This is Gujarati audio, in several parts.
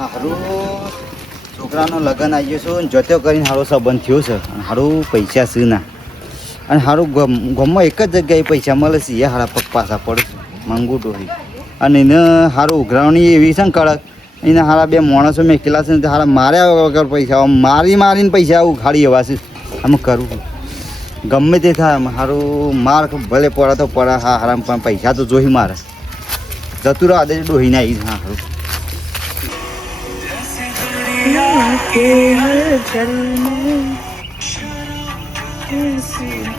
હારું છોકરાનો લગ્ન આવી ગયો છું જતો કરીને સારો સંબંધ થયો છે સારું પૈસા છે ના અને સારું ગામમાં એક જ જગ્યાએ પૈસા મળે છે એ હારા પગ પાછા પડે છે માંગુ ડોહી અને એને સારું ઉઘરાવણી એવી છે ને કડક એને હારા બે માણસો મેકેલા છે ને હારા માર્યા વગર પૈસા મારીને પૈસા ઉઘાડી એવા છે આમ કરવું ગમે તે થાય સારું માર ભલે પડે તો પડે હા હારા પણ પૈસા તો જોઈ મારે જતું રહે દે ડોહીને આવી હા સારું के हलचल में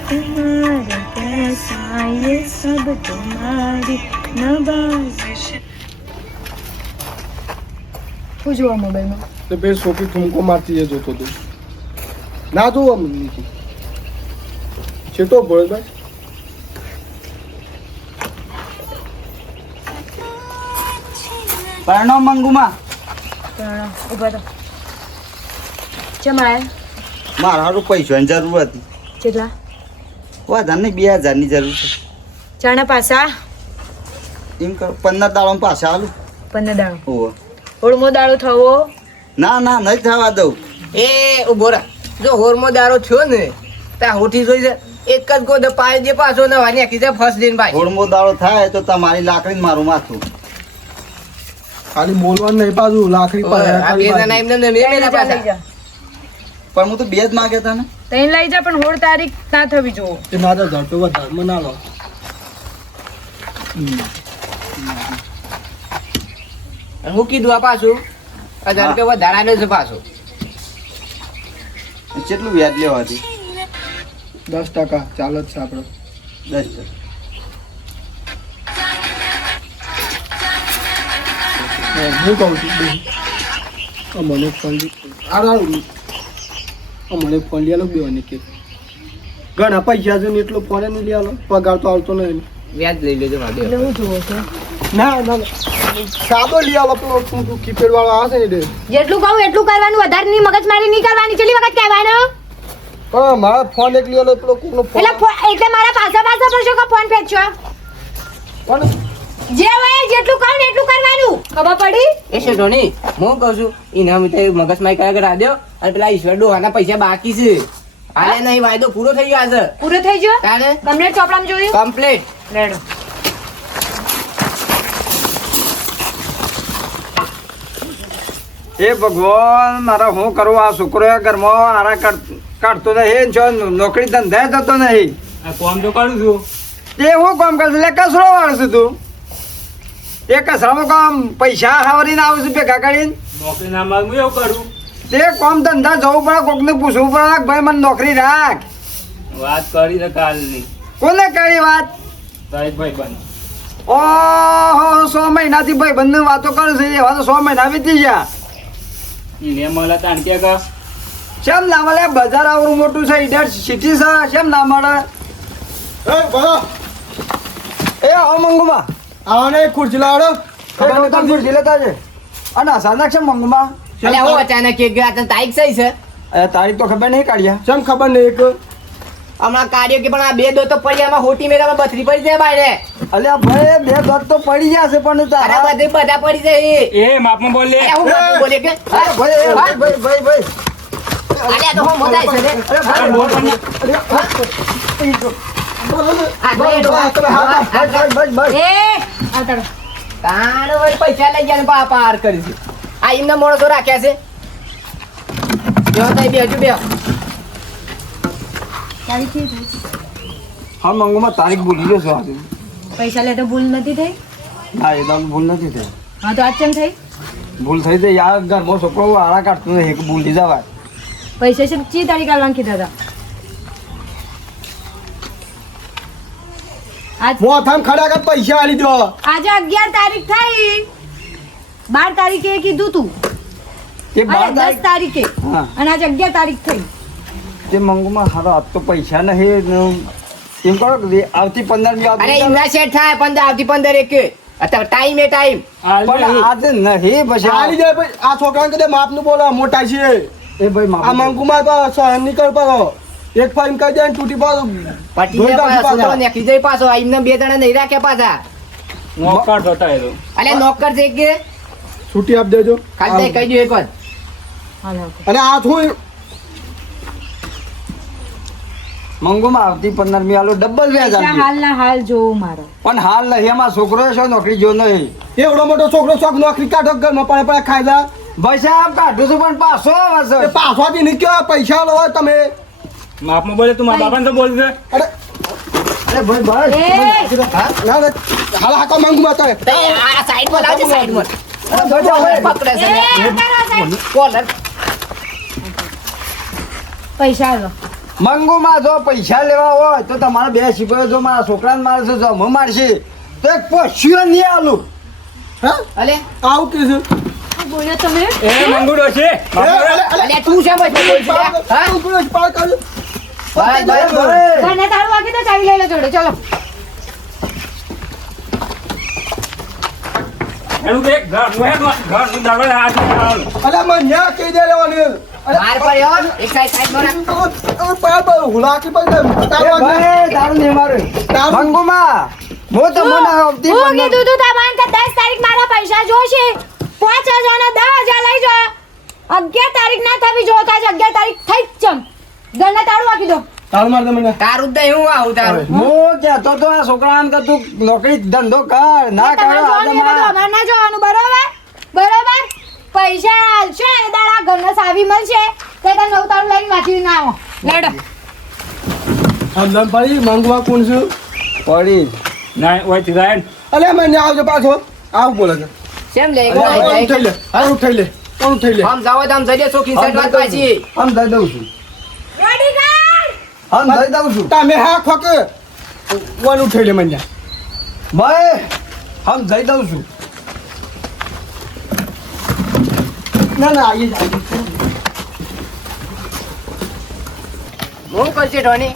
तुम्हारा कैसा ये सब तुम्हारी नवाज़िश શું જોવા મોબાઈલમાં તો બે સોફી ઠુમકો મારતી એ જોતો તો ના જોવા મને છે તો ભોળભાઈ પરણો મંગુમાં ઉભા તો ચમાય મારા સારું પૈસાની જરૂર હતી કેટલા વધારે નહીં 2000ની જરૂર છે ચાણા પાસા એમ કરો 15 દાડો પાછા હાલું 15 દાણો ઓહો હોળમો દાડો થવો ના ના નહીં થવા દઉં એ ઉભો રા જો હોરમો દારો થયો ને તા હોઠી જોઈ છે એક જ ગોદ પાય જે પાછો ન વાની આખી છે ફર્સ્ટ દિન ભાઈ થોડમો દાડો થાય તો તમારી લાકડી મારું માથું ખાલી બોલવાનું નહીં પાછું લાકડી પર આ બે જણા એમને ને મેં મેલા પાછા પણ હું તો બે જ માગ્યા હતા ને તઈ લઈ જા પણ હોળ તારીખ ના થવી જોવો એ મારા ઝડપે વધારે મને ના લો અને હું કીધું આ પાછું 1000 કે વધારે આલે છે પાછું કેટલું વ્યાજ લેવા હતી 10% ચાલે જ છે આપણે 10%. હું કહું છું મને ફોન મને ફોન લઈ આલો બેવાની કે ઘણા પૈસા છે ને એટલો ફોન નહીં લઈ આલો પગાર તો આવતો નહીં વ્યાજ લઈ લેજો માગે એટલે હું જોવો છો ના ના સાદો લઈ આલો પેલો તું કીપેડ વાળો આવે છે ને જેટલું કહું એટલું કરવાનું વધારે ની મગજમારી નહીં કરવાની છેલ્લી વખત કહેવાનું પણ મારા ફોન એક લઈ આલો પેલો કોકનો ફોન એટલે મારા પાછા પડશો કે ફોન ફેંકશો પણ જે હોય જેટલું કહું ને એટલું કરવાનું ખબર પડી એ છે ધોની હું કહું છું ઈના મિતે મગજમારી કર્યા કરા દો અને પેલા ઈશ્વર ડોહાના પૈસા બાકી છે હાલે નહીં વાયદો પૂરો થઈ ગયો છે પૂરો થઈ ગયો તારે કમ્પ્લીટ ચોપડામાં જોયું કમ્પ્લીટ રેડો એ ભગવાન મારા હું કરું આ છોકરો ઘરમાં આરા કાઢતો નહીં જો નોકરી ધંધા જતો નહીં કોમ તો કરું છું તે હું કામ કરશે એટલે કચરો વાળશું તું એ કચરામાં કામ પૈસા હાવરીને આવું છું ભેગા કરીને નોકરી ના માગ હું એવું કરું તે કામ ધંધા જવું પડે કોકને પૂછવું પડે કે ભાઈ મને નોકરી રાખ વાત કરી છે કાલની કોને કરી વાત તારીખ ભાઈ બન ઓહો 100 મહિનાથી ભાઈ બંને વાતો કરે છે એવા તો 100 મહિના વીતી ગયા એને મળે તાણ કે કા કેમ ના મળે બજાર આવડું મોટું છે ઇડર સિટી છે કેમ ના મળે એ બોલો એ આવો મંગુમાં આને ખુરશી લાવડો ખબર નથી ખુરશી લેતા છે અને અચાનક છે મંગુમાં એટલે હું અચાનક એક ગયા તને તારીખ સહી છે તારીખ તો ખબર નહીં કાઢ્યા કેમ ખબર નહીં એક હમણાં કાર્ય કે પણ આ બે દો તો પડ્યામાં હોટી મેળામાં બથરી પડી જાય બાયરે અલ્યા ભાઈ બે દોત તો પડી ગયા છે પણ અરે તારા બધે બધા પડી જાય એ માપમાં બોલ લે એ હું બાપુ બોલે કે અરે ભાઈ એ ભાઈ ભાઈ ભાઈ અલ્યા તો હું મોટાઈ છે રે અરે ભાઈ બોલ પણ આ ભાઈ બસ એ આ તડો તાણ વળી પૈસા લઈ ગયા ને પાર કરી છે આ એમને મોણસો રાખ્યા છે જો તઈ બેજો બે તારીખ થઈ હા મંગુમાં તારીખ ભૂલી ગયો છો આજે પૈસા લે તો ભૂલ નથી થઈ ના એ તો ભૂલ નથી થઈ હા તો આજ કેમ થઈ ભૂલ થઈ જાય યાર ઘરમાં છોકરો આળા કાઢતું નહીં એક ભૂલી જવાય પૈસા છે ચી તારીખ આલવાનું કીધા હતા આજ મોથામ ખડા કર પૈસા આલી દો આજે 11 તારીખ થઈ 12 તારીખે કીધું તું તે અરે 10 તારીખે હા અને આજે 11 તારીખ થઈ તે મંગુમાં હારો આજ તો પૈસા નહીં ને એમ કરો કે આવતી 15 અરે ઇમરા શેઠ થાય 15 આવતી 15 એક અત્યારે ટાઈમ એ ટાઈમ પણ આજે નહીં પછી આલી દે ભાઈ આ છોકરાને કદે માપ નું બોલો મોટા છે એ ભાઈ આ મંગુમાં તો સહન નીકળ પડો એક ફાઈન કરી દે ને તૂટી પડો પટી જાય પાછો તો નીકળી જાય પાછો આ એમને બે જણા નહીં રાખ્યા પાછા નોકર થતા એ તો અલે નોકર છે કે છૂટી આપી દેજો ખાલી કહી દો એક વાર. હાલ હાલ. અને આ શું મંગુમાં આવતી 15મી આલો ડબલ વ્યાજ પૈસા આપજો હાલ ના હાલ જોવું મારો. પણ હાલ નહીં એમાં છોકરો છે નોકરી જો નહીં એવડો મોટો છોકરો શોખ નોકરી કાઢો ઘરમાં પડે પડે ખાઈ જા ભાઈ સાહેબ કાઢું છું પણ પાછો આવે એ છે પાછવાથી નીકળ્યો પૈસા લો તમે માપમાં બોલે તું મારા બાપાને તો બોલ દે. અરે અરે ભાઈ ભાઈ એ ના રે હાલ હાકો માંગુ માં તમે તે આ સાઈડમાં લાવજે, સાઈડમાં. અરે ભાઈ, ભાઈ. પકડે છે એ, ને. ઉતારો સાહેબ. કોલર. પૈસા આલો. મંગુમાં જો પૈસા લેવા હોય તો તમારા 2 સિપાહીઓ જો મારા છોકરાને મારશે જો હું મારશે તો એક પોસ્યું નહીં આલું હા અલે આવું કે છે શું બોલ્યો તમે? એ મંગુડો છે અલે તું શા પછી બોલ છે લે? હા? ભાઈ, ભાઈ, ભાઈ. ઘરને તાળું વાગી તો ચાવી લઈ લો જોડે ચલો. એનું તો એક ઘરનું દરવાજા હાથ લાવવાનું. અરે મને ન્યા કહી દે લેવાની માર પડ્યો. એક સાઈડમાં રાખ. હુલાકી પર ભાઈ તારું નહીં મારું મંગુમાં હું તો મને આવતી હું કીધું તું તમારે કે 10 તારીખ મારા પૈસા જોશે 5000 ને 10000 લઈ જાઓ. 11 તારીખ ના થવી જો તો આજ 11 તારીખ થઈ જ ચમ. ઘરને તાળું વાગી દો. તારું માર મને તારું જ નહીં, હું આવું તારું. હું કહેતો તો આ છોકરાને કે તું નોકરી ધંધો કર ના તમારે કરો જોવાનું એ બધું અમારે ના જોવાનું બરોબર બરોબર. પૈસા હાલશે અને દાડા ઘરને સાવી મળશે તો તાર નવું તાળું લઈને વાંચી ના આવો લેડો. હમણાં ભાઈ માંગવા કોણ છે પડી ના ઓયથી જાય અરે મને આવજો પાછો આવું બોલે છે કેમ લે? કોણ થઈ લે કોણ થઈ લે કોણ થઈ લે આમ જાઓ તો આમ જઈએ ચોખી સાઈડ વાત પાછી. આમ દઈ દઉં છું બોડીગાર્ડ આમ દઈ દઉં છું તમે હા ખોકે કોણ ઉઠાઈ લે મને ભાઈ આમ દઈ દઉં છું ના ના આવી જાય હું કરશે ધોની?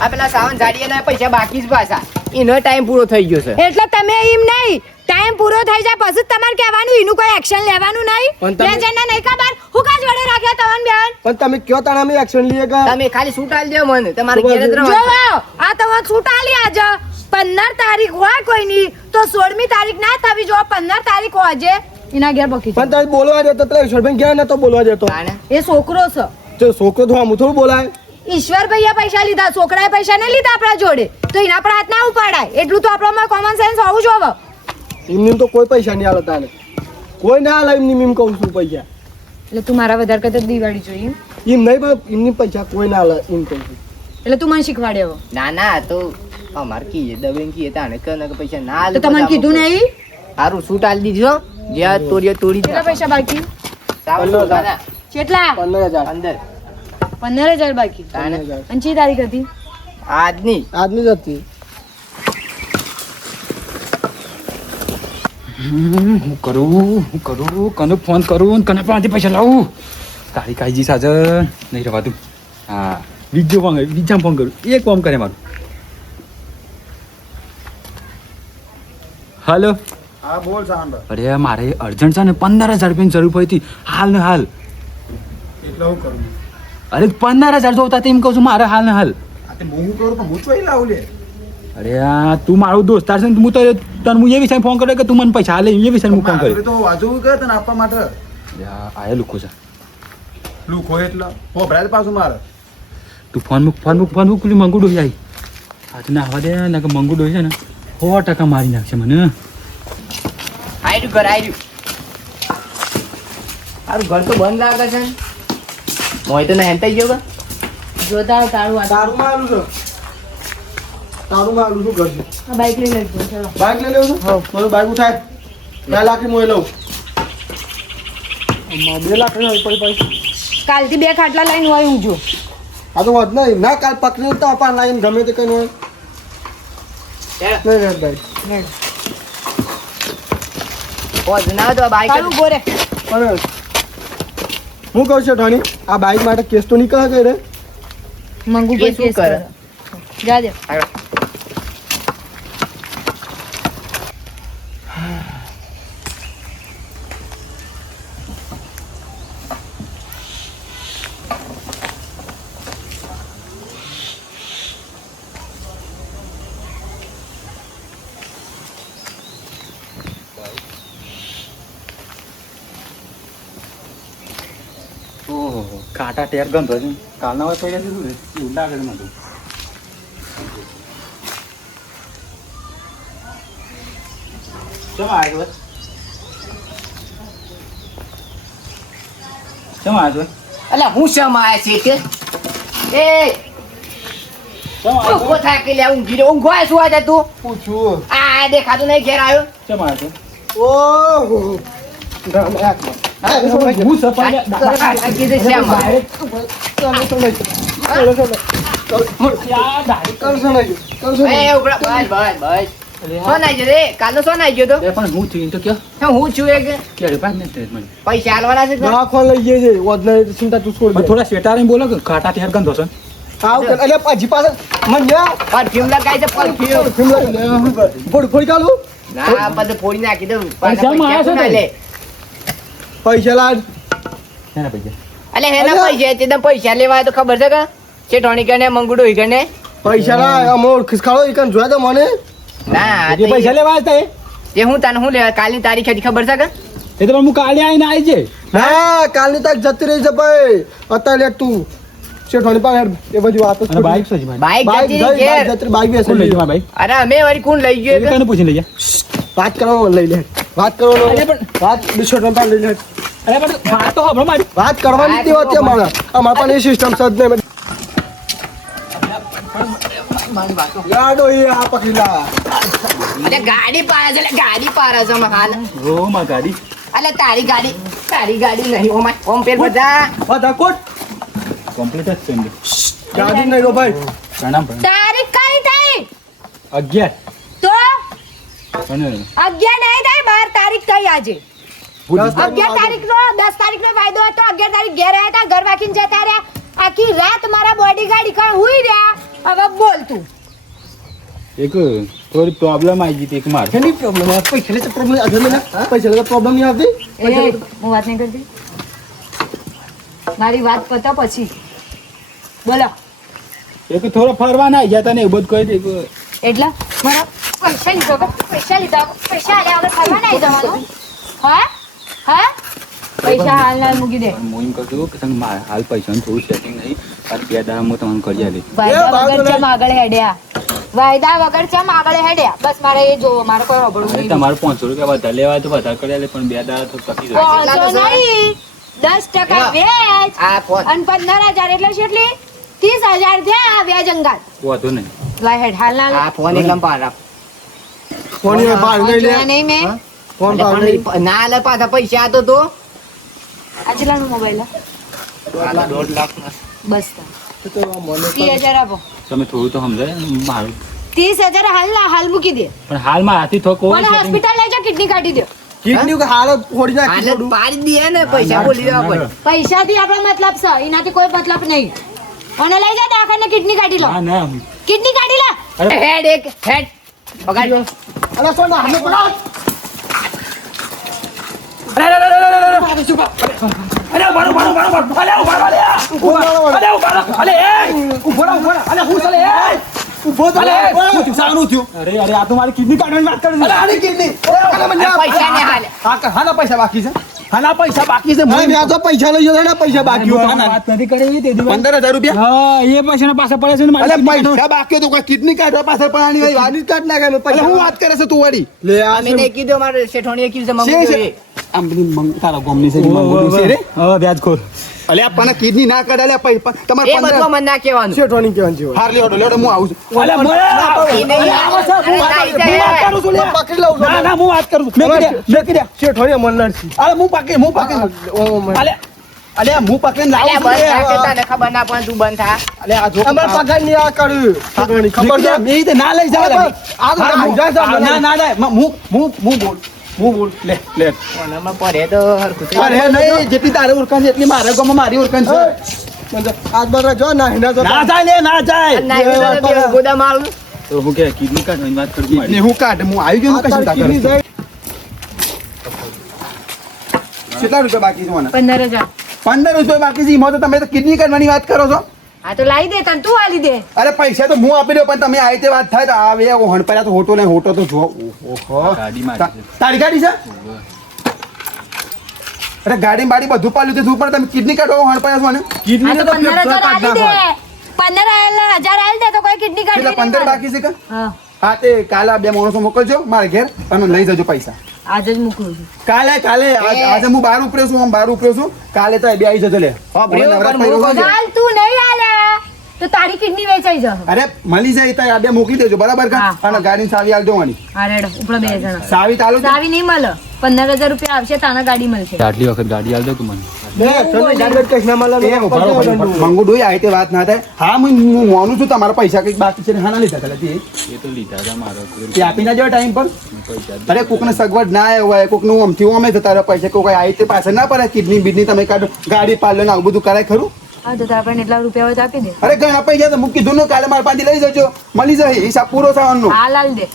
આ પેલા સાવન જાડીયાના પૈસા બાકી જ પાછા. એનો ટાઈમ પૂરો થઈ ગયો છે. એટલે તમે એમ નહીં ટાઈમ પૂરો થઈ જાય પછી જ તમારે કહેવાનું એનું કોઈ એક્શન લેવાનું નહીં. પણ બે તમે- જણને નહીં ખબર હું કાં જોડે રાખ્યા તમને બેન? પણ તમે કયો તાણા અમે એક્શન લઈએ કે તમે ખાલી છૂટ આલી દો મને, તમારે ઘેર જ જો રહેવાનું. આ તો છૂટ આલી આજે 15 તારીખ હોય કોઈની તો 16મી તારીખ ના થવી જો 15 તારીખ હોય જે એના ઘેર બકી પણ તમે બોલવા દેતો પેલા ઈશ્વરભાઈ ગયા નતો બોલવા દેતો તાણે. એ છોકરો છે. તો છોકરો તો આમ થોડું બોલાય ઈશ્વરભાઈએ પૈસા લીધા છોકરાએ પૈસા નહીં લીધા આપણા જોડે તો એના પર હાથ ના ઉપાડાય એટલું તો આપણામાં કોમન સેન્સ હોવું જોવે. એમની તો કોઈ પૈસા નહીં આલે તાને કોઈ ના આલે એમની એમ કહું છું પૈસા એટલે તું મારા વધારે કરતા દિવાળી જોઈએ એમ નહીં પણ એમની પૈસા કોઈ ના આલે એમ કહું છું એટલે તું મને શીખવાડે હવે. ના ના તો અમારે કીએ દવેન કીએ તાણે કે પૈસા ના આલે તો તમને કીધું નહીં સારું છૂટ આલી દીધો જ્યાં તોડીએ તોડી કેટલા પૈસા બાકી? સાવન છોકરાના. કેટલા? 15,000 15,000 બાકી. તાણે. 15,000 અને ચી તારીખ હતી? આજની આદમી જ હતી હું કરું કને ફોન કરું ને કને પાસેથી પૈસા લાવું તારી કાળજી સાજર નહીં રવાતું હા બીજા ફોન કરું એક ફોન કરે મારું હાલો હા બોલ સાંભળ અરે મારે અર્જન્ટ છે ને 15,000 રૂપિયાની જરૂર પડી હતી હાલ ને હાલ એટલે હું કરું અરે 15,000 જોતા હતા એમ કહું છું મારે હાલ ને હાલ આ તે હું કરું પણ હું ચોઈ લાવું લે અરે આ તું મારો દોસ્તાર છે ને હું તો તને હું એ વિષય ફોન કર્યો કે તું મને પૈસા હાલે એ વિષય હું ફોન કર્યો તો વાજુ કર તને આપવા માટે અરે આયા લોકો છે લુખો એટલે હો ભરાય પાછું મારે તું ફોન મૂક પેલી મંગુ ડોહી આવી આજે ના આવવા દે ને કે મંગુ ડોહી છે ને 100% મારી નાખશે મને આયરું ઘર આયરું. તારું ઘર તો બંધ લાગે છે ને. મોય તો ના હેંતાઈ ગયો કે? જોતા રહો, તારું આ તારું માં આલું છે તારું માં આલું શું કરશે આ બાઈક લઈ લેજો ચલો. બાઈક લઈ લેવું છું મારું બાઈક ઉઠાય 2 લાખ ની મોય લઉં 2 લાખ ની પડી કાલથી 2 ખાટલા લઈને હોય ઊંઘજો. આ તો વાત નહીં ના કાલ પકડી તો આપા લાઈન ગમે તે કઈ હોય નહીં રે ભાઈ ઓજ ના તો આ બાઈક તારું ઉભો રે. પણ હું કહું છું ધોની આ બાઈક માટે કેસ તો નીકળે કઈ રે મંગુ એ પર શું કેસ કરે? કરે. જા દે. ઓહો કાંટા ટેર ગંધો છે કાલના હોય પડ્યા છે શું રે એવું લાગે છે મને તો. ચમ આવ્યો ચમ આવ્યો અલા હું શમ આયા છે કે એ ઊભો થાય કે લે ઊંઘી રહ્યો ઊંઘો આય શું આજે તું પૂછું આ દેખાતું નહીં ઘેર આવ્યો ચમ આવ્યો ઓહો હું સપાય આ કીધું શ્યામ આવે. એ ઉભરા બસ બસ બસ સોન આવી ગયો રે કાલનો સોન આવી ગયો તો પણ હું છું એમ તો કયો હું છું એક ક્યારે પાંચ ને મને પૈસા આલવાના છે કે? નાખવા લઈ જઈએ છે વધના ચિંતા તું છોડ દે થોડા સ્વેટારે બોલો કે કાંટા ટેર ગંધો છે આવ કર અલે પાછી પાછળ મંજા પરફ્યુમ લગાય છે પરફ્યુમ ફોડ ફોડ કાલું ના બધું ફોડી નાખી દઉં પૈસામાં આયા છો ના લે પૈસા લાડ એના પૈસા અલે હેના પૈસા તે પૈસા લેવા આવ્યા તો ખબર છે કે શેઠોણી કને મંગુડો ઈ કને પૈસા લાડ અમોર ખિસકાળો ઈકન જોયા તો મને ના જે પૈસા લેવા આવ્યા તે હું તને હું લેવા કાલની તારીખ હતી ખબર છે કે એ તો હું કાલે આવીને આવી છે ના કાલની તાક જતી રહી છે ભાઈ અત્યારે તું શેઠોણી પાસે એ બધી વાતો અને બાઈક છે ભાઈ બાઈક બાઈક જતી રહી ઘેર. જતી બાઈક બેસે કોણ લઈ જવા ભાઈ અરે અમે વળી કોણ લઈ ગયો એ કને પૂછીને લઈ જા વાત કરવાનો લઈ લે વાત કરવાનો અરે પણ વાત શેઠોણી પાસે લઈ લે અરે પણ વાત તો સાંભળો મારી વાત કરવાની જ વાત છે અમારા અમારા પાસે એ સિસ્ટમ સદ નહીં લાડો એ આ પકડી લા એટલે ગાડી પાડે છે એટલે ગાડી પાડે છે અમે હાલ ઓ માં ગાડી અલે તારી ગાડી નહીં ઓમાં ઓમ પેર બધા બધા કોટ કમ્પ્લીટ જ છે એમ ગાડી નહીં રો ભાઈ પ્રણામ પ્રણામ તારીખ કઈ થઈ 11 તો અને 11 નહીં થઈ 12 તારીખ થઈ આજે 11 તારીખનો 10 તારીખનો વાયદો હતો 11 તારીખ ઘેર આવ્યા હતા ઘર વાકીને જતા રહ્યા આખી રાત મારા બોડીગાર્ડ ઈકણ હુઈ રહ્યા હવે બોલ તું એક થોડી પ્રોબ્લેમ આવી ગઈ હતી એક માર એની પ્રોબ્લેમ આ પૈસા લે પ્રોબ્લેમ આ ધમે ના પૈસા લે પ્રોબ્લેમ નહીં આવતી હું વાત નહીં કરતી મારી વાત પતા પછી બોલો એક થોડો ફરવા ના ગયા તને એવું બધું કહી દે એટલે મારા પૈસા લીધો કે? પૈસા લીધા પૈસા આલ્યા વગર ફરવા નહીં જવાનું હા હા પૈસા હાલ ના મૂકી દે હું એમ કહું છું કે તમે મારા હાલ પૈસાનું થોડું સેટિંગ નહીં અને 2 દાડા હું તમને કરી આલી વાયદા વગર ચમ આગળ હેડ્યા વાયદા વગર ચમ આગળ હેડ્યા બસ મારે એ જોવો મારે કોઈ રબડું અરે નહીં તમારે 500 રૂપિયા વધારે લેવા હોય તો વધારે કરી આલે પણ 2 દાડા તો તકી જાય 500 નહીં 10% વ્યાજ આ ફોન અને 15,000 એટલે કેટલી 30,000 થયા વ્યાજ અંગાત વાંધો નહીં લાય હેડ હાલ ના આ ફોન એકદમ પારા ફોન એ ભાગ નહીં લે જોયા નહીં મેં ફોન ભાગ નહીં ના લે પાછા પૈસા આતો તો આજે લાનું મોબાઈલ 1.5 લાખ બસ તો મને 30,000 આપો તમે થોડું તો સમજાય મારું 30,000 હાલ મૂકી દે પણ હાલ મારાથી તો કોઈ મને setting- હોસ્પિટલ લઈ જા કિડની કાઢી દે કિડની કે હાલત ફોડી નાખી હાલત થોડું પાડી દે ને પૈસા બોલી દેવા પડે પૈસાથી આપણો મતલબ છે એનાથી કોઈ મતલબ નહીં અને લઈ જા દાખલ કિડની કાઢી લો ના ના કિડની કાઢી લે હેડ એક હેડ પકડ અરે સોના હમે પકડ ઉભો તો સાનું થયું અરે અરે આ તો મારી કિડની કાઢવાની વાત કરે અરે આની કિડની પૈસા ને હાલે હાના પૈસા બાકી છે હાના પૈસા બાકી છે મને આ તો પૈસા લઈ ગયો ને પૈસા બાકી હતા વાત નથી કરી તે દિવસ 15,000 રૂપિયા હા એ પૈસાના પાછા પડે છે ને અલે મારી પૈસા બાકી તો કોઈ કિડની કાઢવા પાછળ પડવાની હોય વાડી કાઢ નાખે પૈસા હું વાત કરે છે તું વડી લે આ અમે ને કીધું અમારે શેઠોણીએ કીધું છે છે, મંગુ આમ બધી તારા ગોમની છે મંગોડી છે રે હા વ્યાજખોર અલે પણ કિડની ના કાઢે પૈસા તમારે એ બધું મને ના કહેવાનું શેઠવાની કેવાનું છે હાર લેડો લેડો હું આવું છું અલે એ નહીં હું વાત કરું છું લે પકડી લઉં છું ના ના હું વાત કરું છું મેં કર્યા શેઠવાની મનલડ છે અરે હું પકડી અલે અલે હું પકડીને અલ્યા લાવું બંધ થા કે છું તને ખબર ના પણ તું બંધ થા અલે આ જો અમાર પકડ ની આ કર્યું શેઠવાની ખબર છે મેં તે ના લઈ જાવ આ તો ના ના ના હું બોલ લે લે ઓનામાં પડે તો હરખું થઈ અરે નહીં જેટલી તારે ઓળખાણ છે એટલી મારા ગામમાં મારી ઓળખાણ છે આજ બધા જો ના હિના જો ના જાય લે ના જાય ના એ તો ગોદા મારું તો હું કે કિડની કાઢવાની વાત કરું ને મારી હું કાઢ હું આવી ગયો કશું તા કરું કેટલા રૂપિયા બાકી છે મને 15,000 15 રૂપિયા બાકી છે એમાં તો તમે તો કિડની કાઢવાની વાત કરો છો હા તો લાવી દે તને તું આલી દે અરે પૈસા તો હું આપી દઉં પણ તમે આવી તે વાત થાય તો આ બે હણપર્યા તો હોટો ને હોટો તો જો ઓહો ગાડી મારી છે. તારી ગાડી છે અરે ગાડી બાડી બધું પાલ્યું તે તું પણ તમે કિડની કાઢવા હણપાયા છો ને કિડની આ તો 15,000 આલી દે 15,000 આલી દે તો કોઈ કિડની કેટલા કાઢી 15 બાકી છે કે હા હા તે કાલે આ 2 માણસો મોકલજો મારા ઘેર અને લઈ જજો પૈસા આજે જ મોકલું છું કાલે આજે હું બહાર ઉપર્યો છું બહાર ઉપર્યો છું કાલે તો બે આવી જજો લે બાપરે, હવે નવરાત પણ પહેર્યો છે. કાલ તું નહીં આલે તો તારી કિડની વેચાઈ જશે અરે મળી જાય તો આ બે મોકલી દેજો બરાબર કે હા. અને ગાડી સાવી આલ દેવાની હા રેડો ઉપર બે જણા સાવી ચાલુ છે? ચાવી નહીં મળે 15,000 રૂપિયા આવશે તાના ગાડી મળશે આટલી વખત ગાડી આલ દે તું મને તને ગાડી કઈ ના મળે એ ઉભા રહો ભાઈ. મંગુ ડોઈ આ રીતે વાત ના થાય હા હું માનું છું તમારા પૈસા કંઈક બાકી છે ને હા ના લીધા હતા તે એ તો લીધા હતા મારો તે આપી ના જવા ટાઈમ પર પૈસા અરે કોકને સગવડ ના આવ્યો હોય કોકનું આમથી અમે જતા રહે પૈસા કોઈ આ રીતે પાછળ ના પડે કિડની બીડની તમે કાઢો ગાડી પાડો ને આવું બધું કરાય ખરું હા તો તારા પાસે એટલા રૂપિયા હોય તો આપી દે અરે ઘણા પૈસા તો મૂકી કીધું ને કાલે મારા પાસેથી લઈ જજો મળી જાય હિસાબ પૂરો થવાનો હાલ હાલ દે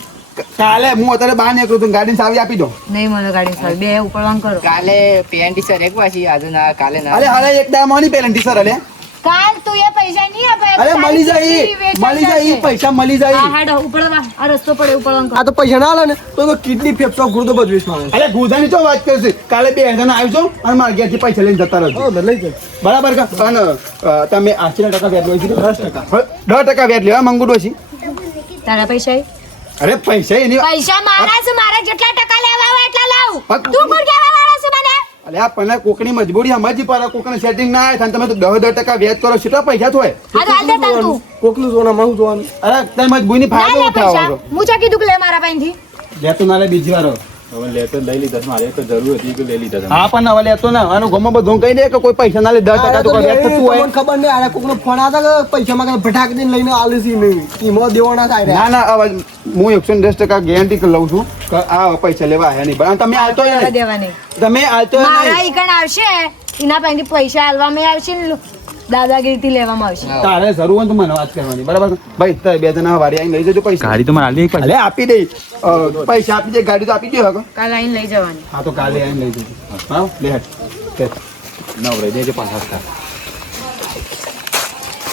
કાલે હું અત્યારે બહાર નીકળું છું ગાડી સાવી આપી દો નહીં મળે ગાડી સાહેબ બે ઉપરવાન કરો કાલે પેન્ટી સર એક પાછી આજે ના કાલે ના અરે હાલે એક દામોની પેલેન્ટી સર અલે કાલ તું એ પૈસા નહીં આપે અરે મળી જાય ઈ પૈસા મળી જાય હા હેડો ઉપરવા આ રસ્તો પડે ઉપરવાન કરો આ તો પૈસા ના આલે ને તો કિડની ફેફસો ગુર્દો બધું મારે અરે ગુજાની તો વાત કરશે કાલે 2 જણા આવજો અને મારા ઘેરથી પૈસા લઈને જતા રહેજો લઈ જાય બરાબર કે અને તમે 80% વ્યાજ લો છો 10% વ્યાજ લેવા માંગુ ડોશી તારા પૈસા અરે પૈસા એની પૈસા મારા છે મારા જેટલા ટકા લેવા હોય એટલા લાવ પણ- તું કોણ કહેવા વાળો છે મને અરે આ પણ કોકની મજબૂરી સમજી પર કોકને સેટિંગ ના આવે તમે તો 10% વ્યાજ કરો કેટલા પૈસા થોય હા તો હાલ દે તાન તું કોકનું જોવાનું હું જોવાનું અરે તમે મજબૂરી ના ફાયદો લે પૈસા ઉઠાવો હું ચા કીધું કે લે મારા પાસેથી લેતો ના લે બીજી વાર હવે લેતો લઈ લીધા છે. મારે તો જરૂર હતી કે લઈ લીધા હતા. હા પણ હવે લેતો ના આનું ગમો બધું કહી દે કે કોઈ પૈસા ના લે 10% તો વ્યાજ થતું હોય તમને ખબર નહીં આને કોકનો ફોન આવતા કે પૈસા માં ભટાક દઈને લઈને આલે છે નહીં એમાં દેવાના થાય ના ના હવે હું 110% ગેરંટી લઉં છું કે આ પૈસા લેવા આયા નહીં પણ તમે આલતો લેવા નહીં દેવા નહીં તમે આલતો મારા નહીં ઈકણ આવશે એના પાસેથી પૈસા આલવામાં આવશે ને દાદાગીરીથી લેવામાં આવશે તારે જરૂર હોય તો મને વાત કરવાની બરાબર ભાઈ તારે 2 જણા વારી આવીને લઈ જજો પૈસા ગાડી તો મારે આલી એક અલે આપી દે પૈસા આપી દે ગાડી તો આપી દે હવે કાલ આવીને લઈ જવાની હા તો કાલે આવીને લઈ જજો હા લે હેડ નવરે દેજે પાછા હતા.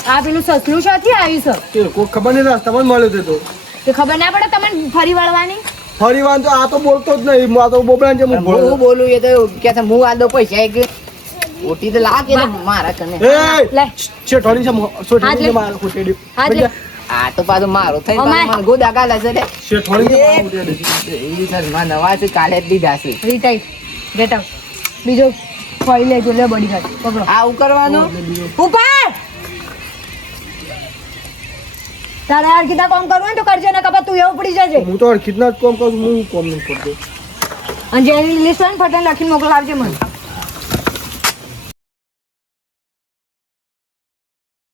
આ પેલું સસલું શાથી આવ્યું છે કોઈ ખબર નહીં રસ્તામાં મળ્યો તે તો તે ખબર ના પડે તમને ફરી વળવાની ફરી વાર તો આ તો બોલતો જ નહીં આ તો બોબડા છે હું બોલું એ તો કે છે હું આલ દો પૈસા એક ઓટી તો લાગે ને મારા કને એ લે શેઠોની છે હાથ સોઠી લે. મારો ખોટેડી હાથ લે આ તો પાછું મારો થઈ અમાય. મને ગોદા ગાલા છે રે શેઠોની છે મારો ખોટેડી એ સર માં નવા છે કાલે જ દીધા છે રીટાઈટ ગેટ આઉટ બીજો ફરી લેજો લે બોડી ગાર્ડ પકડો આવું કરવાનું ઉપર તારે યાર કીધા કામ કરવું હોય ને તો કરજે ને કપા તું એવું પડી જજે હું તો હરખીતના જ કોમ કરું છું હું કોમ નહીં કરતો અને જેની લિસ્ટ હોય ને ફટાને લખીને મોકલાવજે મને